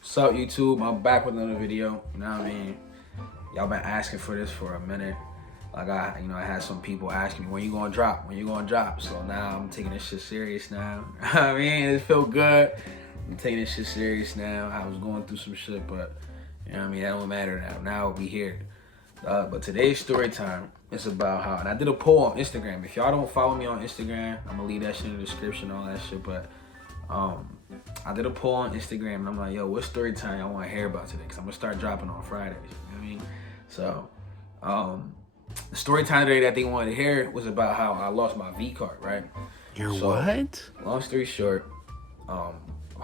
What's up, YouTube? I'm back with another video. You know what I mean? Y'all been asking for this for a minute. Like I had some people asking me, when you gonna drop? When you gonna drop? So now I'm taking this shit serious now. I mean, it feel good. I'm taking this shit serious now. I was going through some shit, but you know what I mean? That don't matter now. Now we here. But today's story time is about how, and I did a poll on Instagram. If y'all don't follow me on Instagram, I'm gonna leave that shit in the description, all that shit. But I did a poll on Instagram, and I'm like, yo, what story time y'all want to hear about today? Because I'm gonna start dropping on Fridays. You know what I mean? So, the story time today that they wanted to hear was about how I lost my V card, right? What? Long story short, how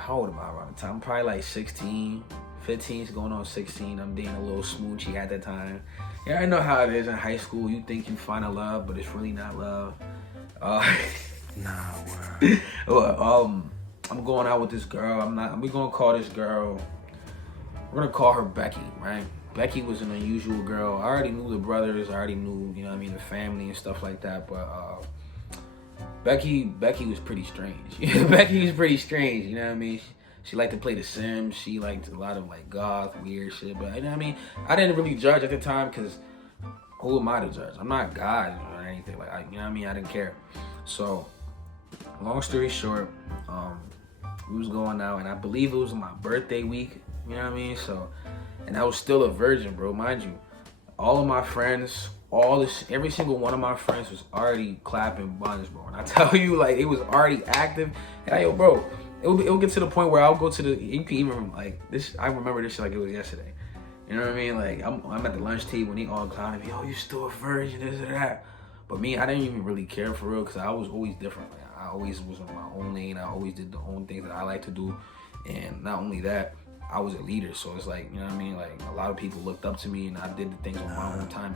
old am I around the time? I'm probably like 16, 15, going on 16. I'm being a little smoochy at the time. Yeah, I know how it is in high school. You think you find a love, but it's really not love. Nah, Well, I'm going out with this girl. We're gonna call this girl, we're gonna call her Becky, right? Becky was an unusual girl. I already knew the brothers. I already knew, you know what I mean, the family and stuff like that. But Becky was pretty strange. Becky was pretty strange, you know what I mean? She liked to play The Sims. She liked a lot of like goth, weird shit. But you know what I mean? I didn't really judge at the time because who am I to judge? I'm not God or anything. Like, you know what I mean? I didn't care. So, long story short, we was going out, and I believe it was my birthday week. You know what I mean? So, and I was still a virgin, bro. Mind you, all of my friends, every single one of my friends was already clapping buns, bro. And I tell you, like, it was already active. And yo, bro, it would get to the point where I'll go to you can even like this. I remember this shit like it was yesterday. You know what I mean? Like I'm at the lunch table and they all clowning me. Yo, you still a virgin? This or that. But me, I didn't even really care for real because I was always different. Like, I always was on my own lane. I always did the own things that I like to do. And not only that, I was a leader. So it's like, you know what I mean? Like, a lot of people looked up to me and I did the things on my own time.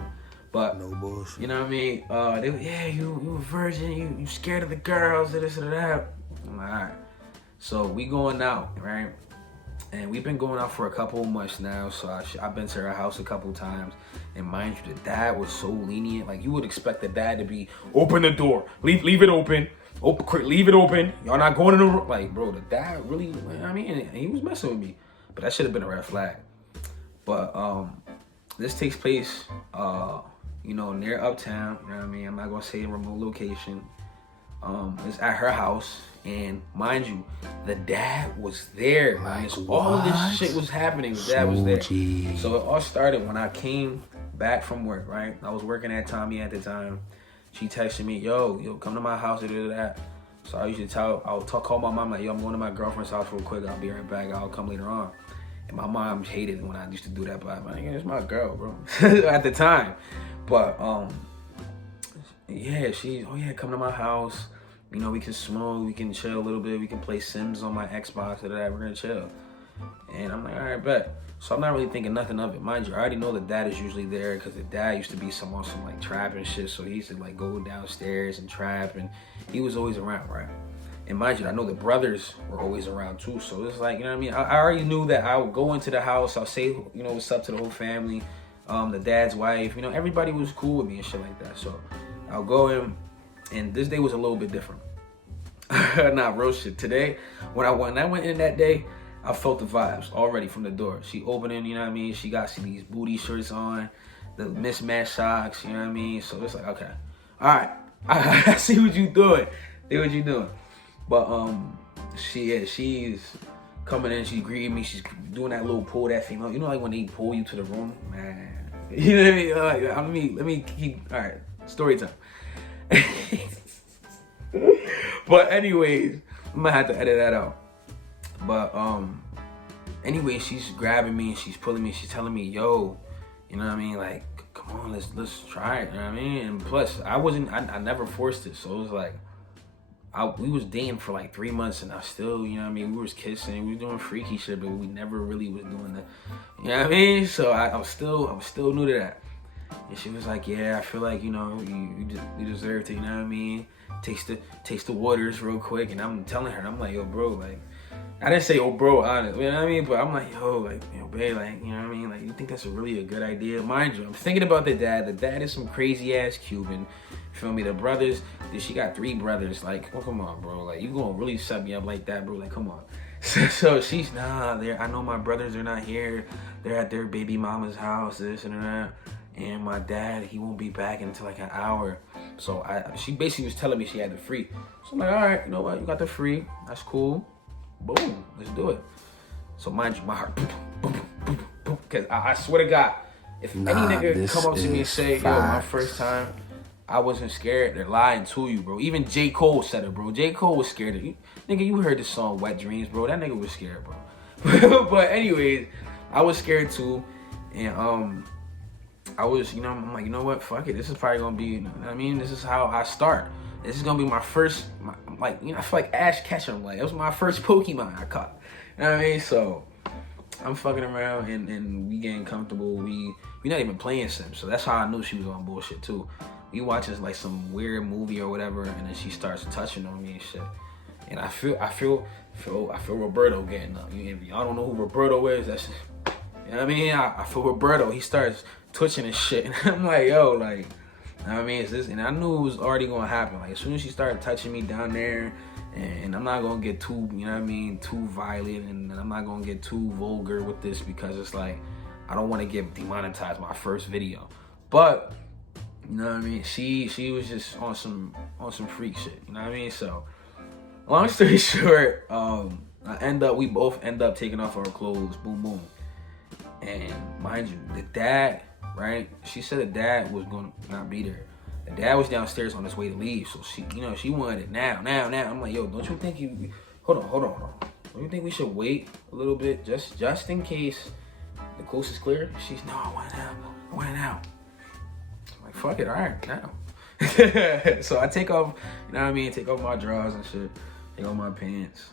But, no bullshit. you know what I mean? They were, yeah, you a virgin. You scared of the girls, this or that. I'm like, all right. So we going out, right? And we've been going out for a couple of months now, so I've been to her house a couple times. And mind you, the dad was so lenient. Like, you would expect the dad to be, open the door, leave it open, quick, leave it open. Y'all not going in the room. Like, bro, the dad really, you know what I mean? And he was messing with me, but that should have been a red flag. But this takes place, near Uptown. You know what I mean? I'm not gonna say a remote location. It's at her house. And mind you, the dad was there. Like, all this shit was happening. The dad was there. So it all started when I came back from work, right? I was working at Tommy at the time. She texted me, yo, come to my house, that. So I usually call my mom, like, yo, I'm going to my girlfriend's house real quick. I'll be right back. I'll come later on. And my mom hated it when I used to do that, but I'm like, yeah, it's my girl, bro, at the time. But, yeah, come to my house. You know, we can smoke, we can chill a little bit, we can play Sims on my Xbox, we're gonna chill. And I'm like, all right, bet. So I'm not really thinking nothing of it. Mind you, I already know the dad is usually there because the dad used to be some like trap and shit. So he used to like go downstairs and trap, and he was always around, right? And mind you, I know the brothers were always around too. So it's like, you know what I mean? I already knew that I would go into the house, I'll say, you know, what's up to the whole family, the dad's wife, you know, everybody was cool with me and shit like that. So I'll go in. And this day was a little bit different. Nah, real shit. Today, when I went in that day, I felt the vibes already from the door. She opening, you know what I mean? She got these booty shirts on, the mismatched socks, you know what I mean? So it's like, okay, all right, I see what you doing. See what you doing. But she's coming in. She's greeting me. She's doing that little pull, that female. You know, like when they pull you to the room, man. You know what I mean? Let me keep. All right, story time. But anyways, I'm gonna have to edit that out. But anyway, she's grabbing me and she's pulling me. She's telling me, yo, you know what I mean? Like, come on, let's try it. You know what I mean? And plus, I never forced it, so it was like, we was dating for like 3 months, and I still, you know what I mean? We was kissing, we was doing freaky shit, but we never really was doing that. You know what I mean? So I was still new to that. And she was like, yeah, I feel like, you know, you deserve to, you know what I mean? Taste the waters real quick. And I'm telling her, I'm like, yo, bro, like, I didn't say, oh, bro, honest, you know what I mean? But I'm like, yo, like, you know, babe, like, you know what I mean? Like, you think that's really a good idea? Mind you, I'm thinking about the dad. The dad is some crazy ass Cuban. Feel me? The brothers, she got 3 brothers. Like, oh, come on, bro. Like, you gonna really set me up like that, bro? Like, come on. So she's I know my brothers are not here. They're at their baby mama's house, this and that. And my dad, he won't be back until like an hour. So she basically was telling me she had the free. So I'm like, all right, you know what? You got the free. That's cool. Boom, let's do it. So mind you, my heart, boom, boom, boom, boom, boom. Because I swear to God, if any nigga come up to me and say, yo, my first time, I wasn't scared, they're lying to you, bro. Even J. Cole said it, bro. J. Cole was scared of you. Nigga, you heard the song Wet Dreams, bro. That nigga was scared, bro. But anyways, I was scared too. And I was, I'm like, you know what? Fuck it. This is probably gonna be, you know what I mean? This is how I start. This is gonna be my first, I feel like Ash Ketchum. Like, it was my first Pokemon I caught. You know what I mean? So, I'm fucking around and we getting comfortable. We not even playing Sims. So that's how I knew she was on bullshit too. We watching like some weird movie or whatever, and then she starts touching on me and shit. And I feel Roberto getting up. If y'all don't know who Roberto is, that's, you know what I mean? I feel Roberto. He starts twitching and shit. And I'm like, yo, like, you know what I mean? It's this, and I knew it was already gonna happen. Like, as soon as she started touching me down there, and I'm not gonna get too, you know what I mean, too violent, and I'm not gonna get too vulgar with this because it's like, I don't want to get demonetized my first video. But, you know what I mean? She was just on some freak shit. You know what I mean? So, long story short, we both end up taking off our clothes. Boom, boom. And mind you, the dad, right? She said the dad was gonna not be there. The dad was downstairs on his way to leave, so she wanted it now. I'm like, yo, don't you think hold on. Don't you think we should wait a little bit, just in case the coast is clear? She's, no, I want it now. I'm like, fuck it, all right, now. So I take off, you know what I mean? Take off my drawers and shit. Take off my pants.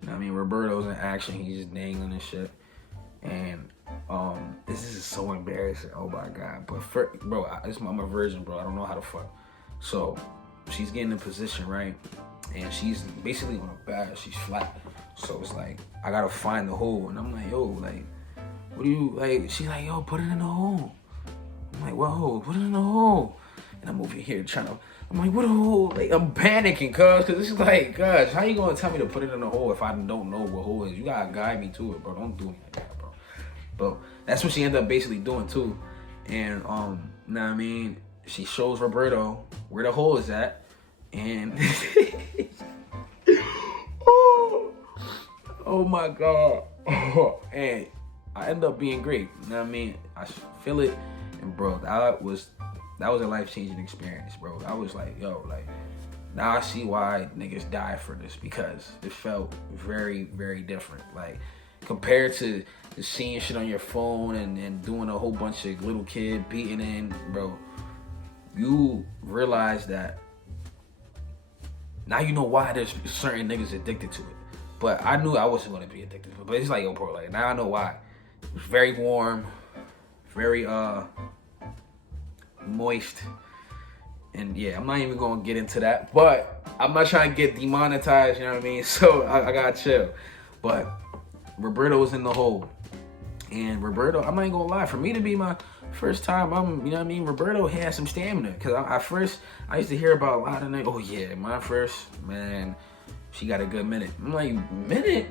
You know what I mean? Roberto's in action. He's just dangling and shit. And this is so embarrassing. Oh my God. But I'm a virgin, bro. I don't know how to fuck. So she's getting in position, right? And she's basically on her back. She's flat. So it's like, I gotta find the hole. And I'm like, yo, like, what do you, like, she's like, yo, put it in the hole. I'm like, what hole? Put it in the hole. And I'm over here I'm like, what a hole? Like, I'm panicking, cuz this is like, gosh, how you gonna tell me to put it in the hole if I don't know what hole is? You gotta guide me to it, bro. Don't do me like that, bro. But that's what she ended up basically doing too. And you know what I mean? She shows Roberto where the hole is at. And oh my God. And I end up being great. You know what I mean? I feel it. And bro, that was a life-changing experience, bro. I was like, yo, like, now I see why niggas die for this, because it felt very, very different. Like, compared to seeing shit on your phone and doing a whole bunch of little kid beating in, bro, you realize that now you know why there's certain niggas addicted to it. But I knew I wasn't gonna be addicted to it. But it's like, yo, bro, like, now I know why. It was very warm, very, moist, and yeah, I'm not even gonna get into that, but I'm not trying to get demonetized, you know what I mean? So I gotta chill. But Roberto was in the hole, and Roberto, I'm not even gonna lie, for me to be my first time, you know what I mean, Roberto had some stamina, because I used to hear about a lot of niggas, oh yeah, my first, man, she got a good minute. I'm like, minute?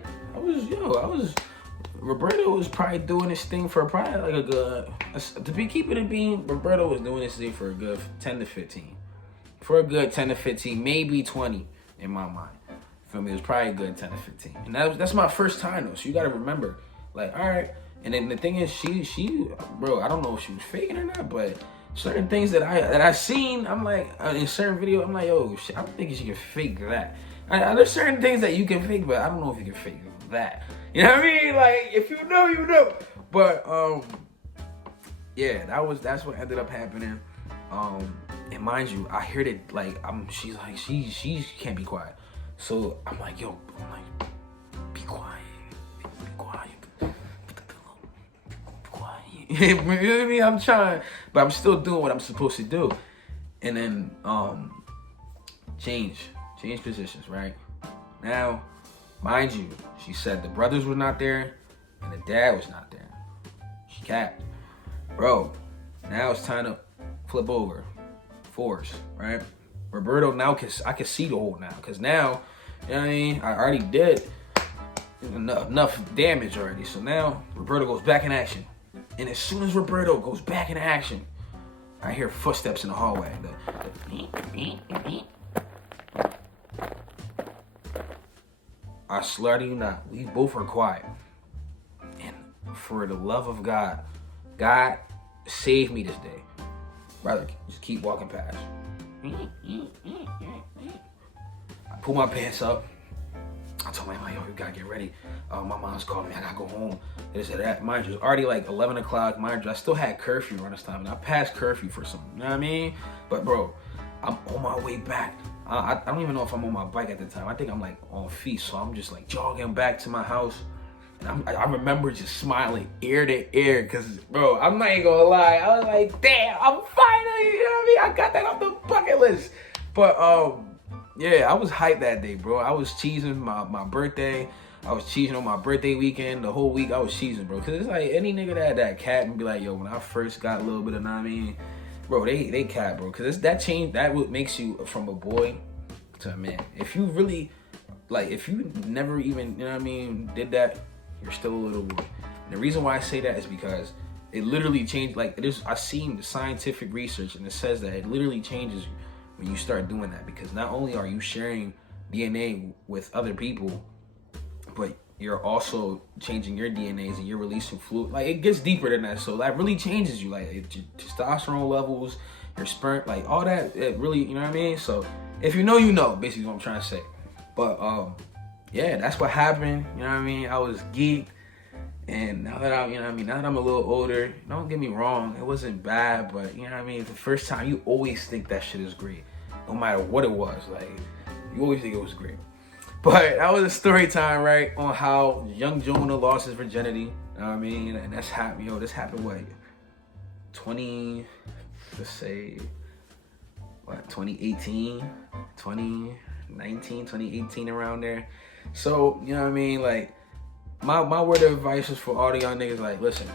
Roberto was probably doing this thing for probably like a good, to be keeping it being, Roberto was doing this thing for a good 10 to 15. For a good 10 to 15, maybe 20 in my mind. Feel me? It was probably a good 10 to 15. And that's my first time though, so you gotta remember, like, all right. And then the thing is, she, bro, I don't know if she was faking or not, but certain things that I seen, I'm like, in certain video, I'm like, yo, shit, I don't think she can fake that. There's certain things that you can fake, but I don't know if you can fake that. You know what I mean? Like, if you know, you know. But yeah, that's what ended up happening. And mind you, I heard it like she's like she can't be quiet. So I'm like, yo, be quiet. Be quiet. Be quiet. You know what I mean? I'm trying, but I'm still doing what I'm supposed to do. And then change positions, right? Now, mind you, she said the brothers were not there and the dad was not there. She capped. Bro, now it's time to flip over. Force, right? Roberto, now I can see the hole now. Because now, you know what I mean? I already did enough damage already. So now Roberto goes back in action. And as soon as Roberto goes back in action, I hear footsteps in the hallway. I swear to you not, we both are quiet. And for the love of God, God save me this day. Brother, just keep walking past. I pull my pants up. I told my mom, yo, you gotta get ready. My mom's calling me, I gotta go home. This and that. Mind you, it was already like 11 o'clock. Mind you, I still had curfew around this time. And I passed curfew for something, you know what I mean? But bro, I'm on my way back. I don't even know if I'm on my bike at the time. I think I'm like on feet. So I'm just like jogging back to my house. And I remember just smiling ear to ear. Cause bro, I'm not even gonna lie. I was like, damn, I'm finally, you know what I mean? I got that off the bucket list. But yeah, I was hyped that day, bro. I was cheesing my birthday. I was cheesing on my birthday weekend. The whole week I was cheesing, bro. Cause it's like any nigga that cat and be like, yo, when I first got a little bit of, know what I mean? Bro, they cat, bro. Cause it's that change, that what makes you from a boy to a man. If you really, like, if you never even, you know what I mean, did that, you're still a little boy. And the reason why I say that is because it literally changed, like, I've seen the scientific research and it says that it literally changes you when you start doing that. Because not only are you sharing DNA with other people, but you're also changing your DNAs and you're releasing fluid. Like, it gets deeper than that. So that really changes you. Like, your testosterone levels, your sperm, like all that, it really, you know what I mean? So if you know, you know, basically what I'm trying to say. But yeah, that's what happened. You know what I mean? I was geeked. And now that I'm, you know what I mean, now that I'm a little older, don't get me wrong, it wasn't bad, but you know what I mean? The first time, you always think that shit is great. No matter what it was, like, you always think it was great. But that was a story time, right? On how young Jonah lost his virginity. You know what I mean? And that's happened, yo, this happened what? 2018, 2019, 2018, around there. So, you know what I mean? Like, my word of advice is for all the young niggas, like, listen,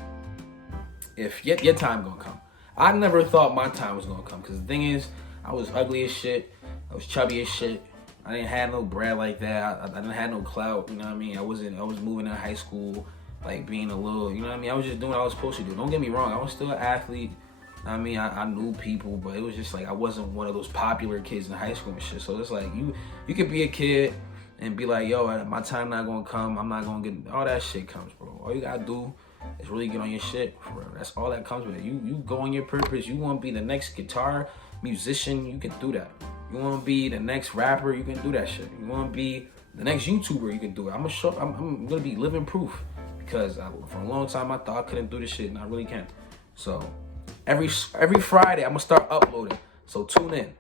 if your time gonna come. I never thought my time was gonna come, because the thing is, I was ugly as shit, I was chubby as shit, I didn't have no bread like that, I didn't have no clout, you know what I mean? I was moving in high school, like being a little, you know what I mean? I was just doing what I was supposed to do. Don't get me wrong, I was still an athlete. I mean, I knew people, but it was just like I wasn't one of those popular kids in high school and shit. So it's like you could be a kid and be like, yo, my time not gonna come, I'm not gonna get, all that shit comes, bro. All you gotta do is really get on your shit, bro. That's all that comes with it. You go on your purpose. You wanna be the next guitar musician, you can do that. You wanna be the next rapper, you can do that shit. You wanna be the next YouTuber, you can do it. I'm gonna be living proof, because for a long time I thought I couldn't do this shit, and I really can. So every Friday I'm gonna start uploading. So tune in.